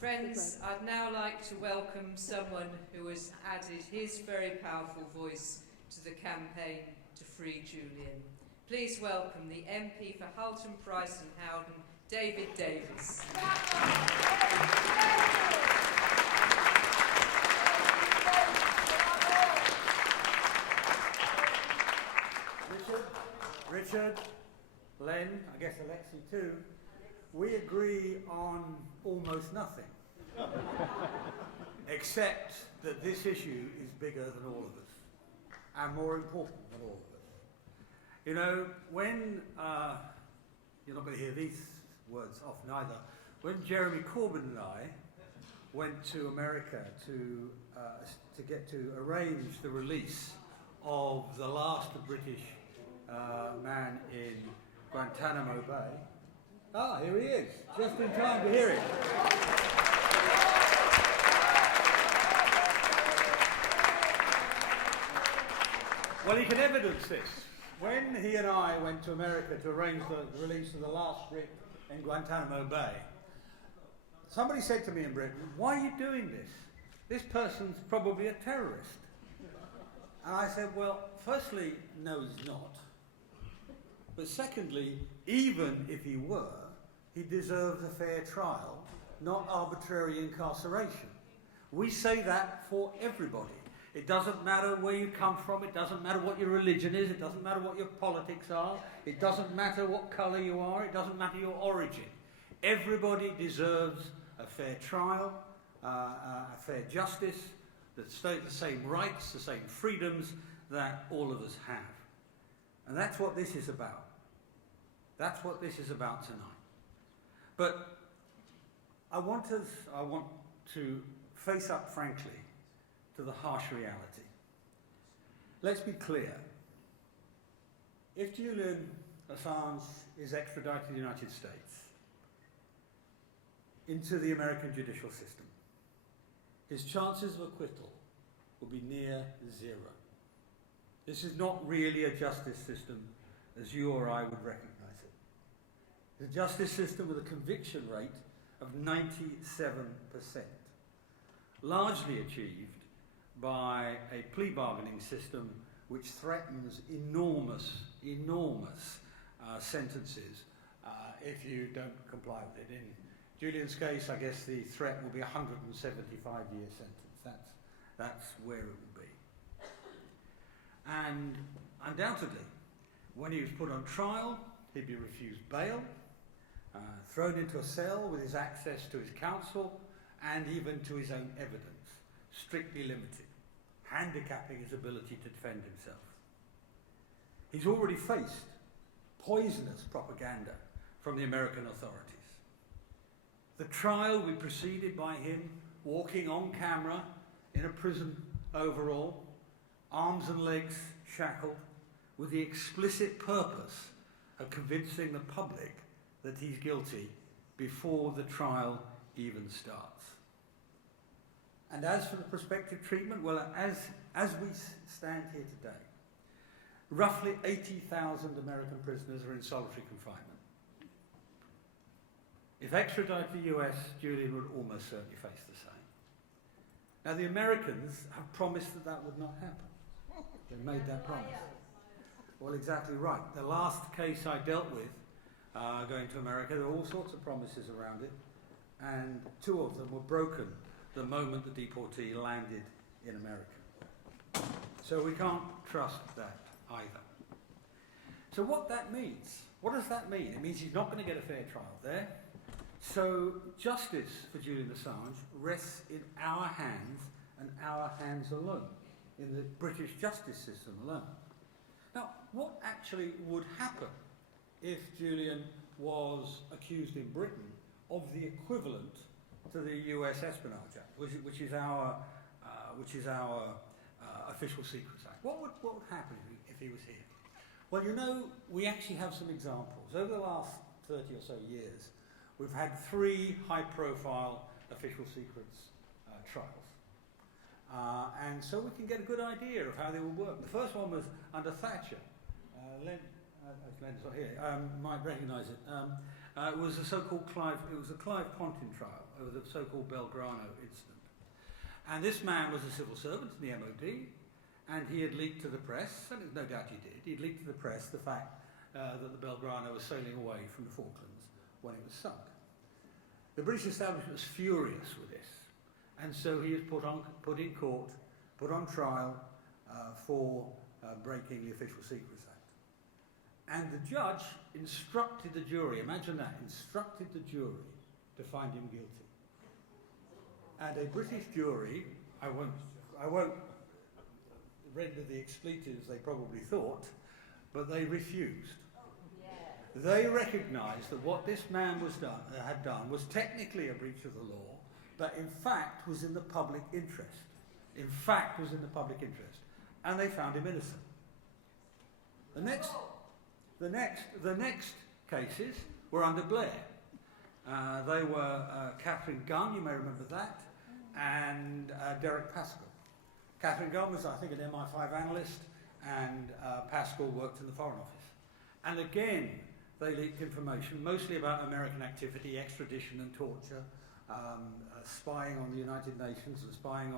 Friends, I'd now like to welcome someone who has added his very powerful voice to the campaign to free Julian. Please welcome the MP for Halton Price and Howden, David Davis. Richard, Len, I guess Alexei too, we agree on almost nothing. Except that this issue is bigger than all of us and more important than all of us. You know, when, you're not going to hear these words often either, when Jeremy Corbyn and I went to America to arrange the release of the last British man in Guantanamo Bay. Ah, here he is, just in time to hear it. Well, he can evidence this. When he and I went to America to arrange the release of the last Brit in Guantanamo Bay, somebody said to me in Britain, "Why are you doing this? This person's probably a terrorist." And I said, well, firstly, no, he's not. But secondly, even if he were, he deserves a fair trial, not arbitrary incarceration. We say that for everybody. It doesn't matter where you come from, it doesn't matter what your religion is, it doesn't matter what your politics are, it doesn't matter what colour you are, it doesn't matter your origin. Everybody deserves a fair trial, a fair justice, the same rights, the same freedoms that all of us have. And that's what this is about. That's what this is about tonight. But I want to face up frankly to the harsh reality. Let's be clear. If Julian Assange is extradited to the United States into the American judicial system, his chances of acquittal will be near zero. This is not really a justice system as you or I would recognise it. It's a justice system with a conviction rate of 97%, largely achieved by a plea bargaining system which threatens enormous sentences if you don't comply with it. In Julian's case, I guess the threat will be a 175-year sentence. That's where it will be. And undoubtedly, when he was put on trial, he'd be refused bail, thrown into a cell with his access to his counsel and even to his own evidence, strictly limited, handicapping his ability to defend himself. He's already faced poisonous propaganda from the American authorities. The trial will be preceded by him walking on camera in a prison overall, arms and legs shackled, with the explicit purpose of convincing the public that he's guilty before the trial even starts. And as for the prospective treatment, well, as we stand here today, roughly 80,000 American prisoners are in solitary confinement. If extradited to the US, Julian would almost certainly face the same. Now, the Americans have promised that that would not happen. They made that promise. Well, exactly right. The last case I dealt with, going to America, there were all sorts of promises around it, and two of them were broken the moment the deportee landed in America. So we can't trust that either. So what that means, what does that mean? It means he's not going to get a fair trial there. So justice for Julian Assange rests in our hands and our hands alone, in the British justice system alone. Now, what actually would happen if Julian was accused in Britain of the equivalent to the US Espionage Act, which is our Official Secrets Act? What would happen if he was here? Well, you know, we actually have some examples. Over the last 30 or so years, we've had 3 high-profile official secrets trials. And so we can get a good idea of how they will work. The first one was under Thatcher. Glenn's not here, might recognise it. It was a so-called Clive Pontin trial over the so-called Belgrano incident. And this man was a civil servant in the MOD, and he had leaked to the press, and no doubt he did, he'd leaked to the press the fact that the Belgrano was sailing away from the Falklands when it was sunk. The British establishment was furious with this, and so he was put in court, put on trial for breaking the Official Secrets Act. And the judge instructed the jury, imagine that, instructed the jury to find him guilty. And a British jury, I won't render the expletives they probably thought, but they refused. They recognised that what this man had done was technically a breach of the law, but in fact was in the public interest. In fact was in the public interest. And they found him innocent. The next cases were under Blair. They were Catherine Gunn, you may remember that, and Derek Pascal. Catherine Gunn was, I think, an MI5 analyst, and Pascal worked in the Foreign Office. And again, they leaked information, mostly about American activity, extradition and torture, spying on the United Nations and spying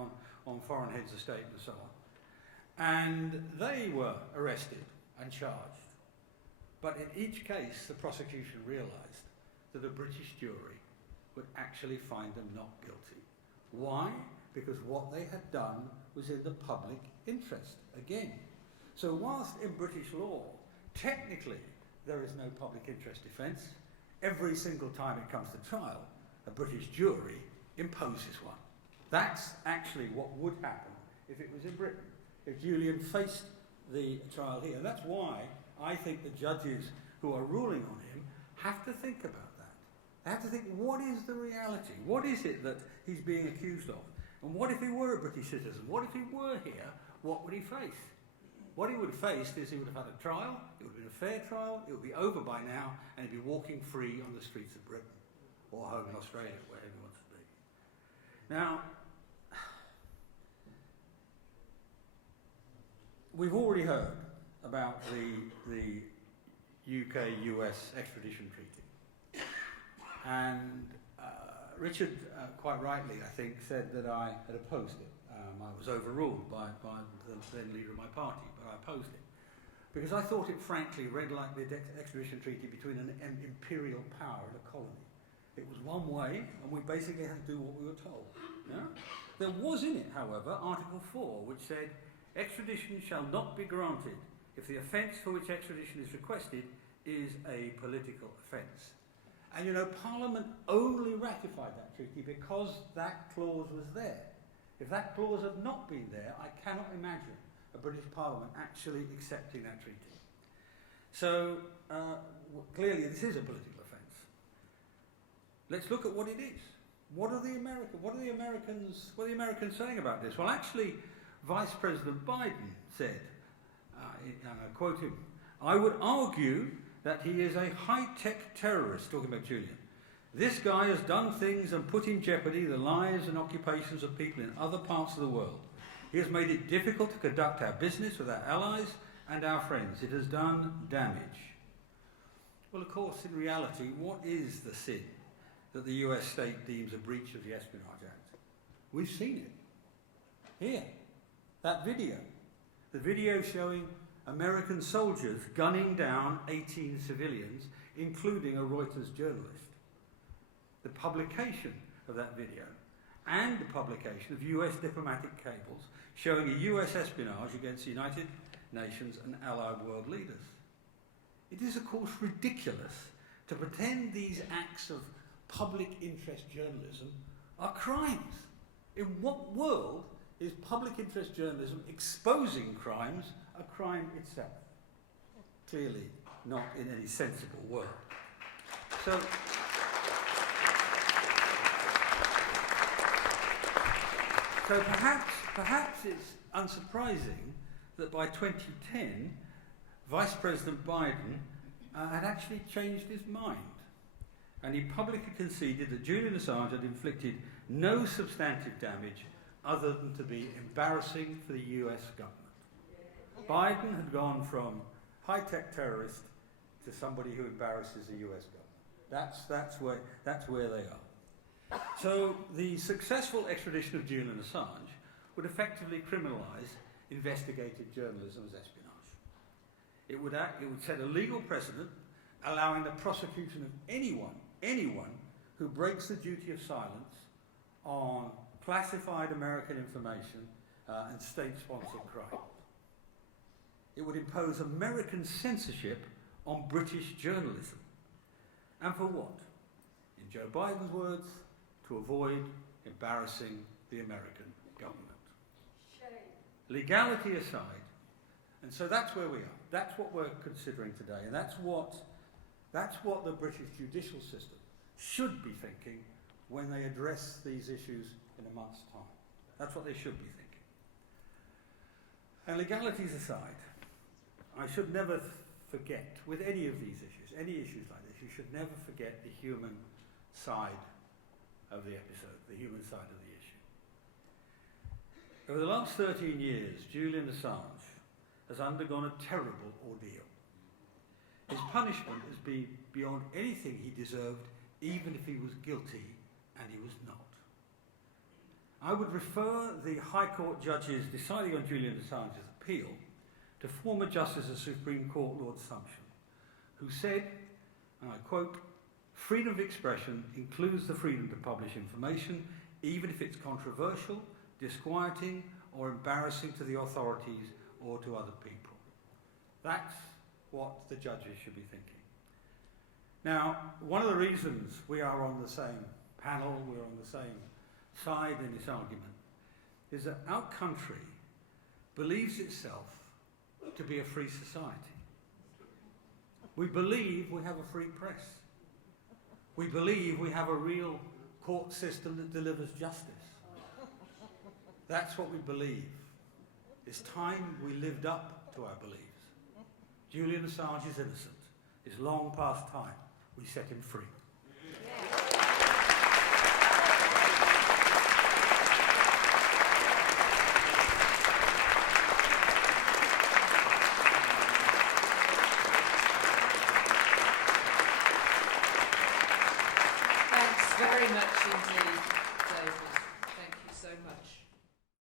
on foreign heads of state and so on. And they were arrested and charged. But in each case, the prosecution realised that a British jury would actually find them not guilty. Why? Because what they had done was in the public interest, again. So whilst in British law, technically, there is no public interest defence, every single time it comes to trial, a British jury imposes one. That's actually what would happen if it was in Britain, if Julian faced the trial here. And that's why I think the judges who are ruling on him have to think about that. They have to think, what is the reality? What is it that he's being accused of? And what if he were a British citizen? What if he were here? What would he face? What he would have faced is he would have had a trial, it would have been a fair trial, it would be over by now, and he'd be walking free on the streets of Britain, or home in Australia, wherever he wants to be. Now, we've already heard about the UK-US extradition treaty. And Richard, quite rightly, I think, said that I had opposed it. I was overruled by the then leader of my party, but I opposed it. Because I thought it, frankly, read like the extradition treaty between an imperial power and a colony. It was one way, and we basically had to do what we were told. Yeah? There was in it, however, Article 4, which said, extradition shall not be granted if the offence for which extradition is requested is a political offence. And you know, Parliament only ratified that treaty because that clause was there. If that clause had not been there, I cannot imagine a British Parliament actually accepting that treaty. So, clearly this is a political offence. Let's look at what it is. What are the Americans saying about this? Well, actually, Vice President Biden said, and I quote him, "I would argue that he is a high-tech terrorist," talking about Julian. "This guy has done things and put in jeopardy the lives and occupations of people in other parts of the world. He has made it difficult to conduct our business with our allies and our friends. It has done damage." Well, of course, in reality, what is the sin that the US state deems a breach of the Espionage Act? We've seen it. Here, that video. The video showing American soldiers gunning down 18 civilians, including a Reuters journalist. The publication of that video and the publication of US diplomatic cables showing a US espionage against the United Nations and allied world leaders. It is, of course, ridiculous to pretend these acts of public interest journalism are crimes. In what world is public interest journalism exposing crimes a crime itself? Clearly not in any sensible world. So perhaps it's unsurprising that by 2010, Vice President Biden had actually changed his mind, and he publicly conceded that Julian Assange had inflicted no substantive damage other than to be embarrassing for the US government. Biden had gone from high-tech terrorist to somebody who embarrasses the US government. That's where they are. So the successful extradition of Julian Assange would effectively criminalise investigative journalism as espionage. It would set a legal precedent allowing the prosecution of anyone who breaks the duty of silence on classified American information and state-sponsored crime. It would impose American censorship on British journalism. And for what? In Joe Biden's words, to avoid embarrassing the American government. Shame. Legality aside, and so that's where we are. That's what we're considering today, and that's what the British judicial system should be thinking when they address these issues in a month's time. That's what they should be thinking. And legalities aside, I should never forget, with any of these issues, any issues like this, you should never forget the human side of the episode, the human side of the issue. Over the last 13 years, Julian Assange has undergone a terrible ordeal. His punishment has been beyond anything he deserved, even if he was guilty, and he was not. I would refer the High Court judges deciding on Julian Assange's appeal to former Justice of the Supreme Court Lord Sumption, who said, and I quote, "Freedom of expression includes the freedom to publish information, even if it's controversial, disquieting, or embarrassing to the authorities or to other people." That's what the judges should be thinking. Now, one of the reasons we are on the same panel, we're on the same side in this argument, is that our country believes itself to be a free society. We believe we have a free press. We believe we have a real court system that delivers justice. That's what we believe. It's time we lived up to our beliefs. Julian Assange is innocent. It's long past time we set him free.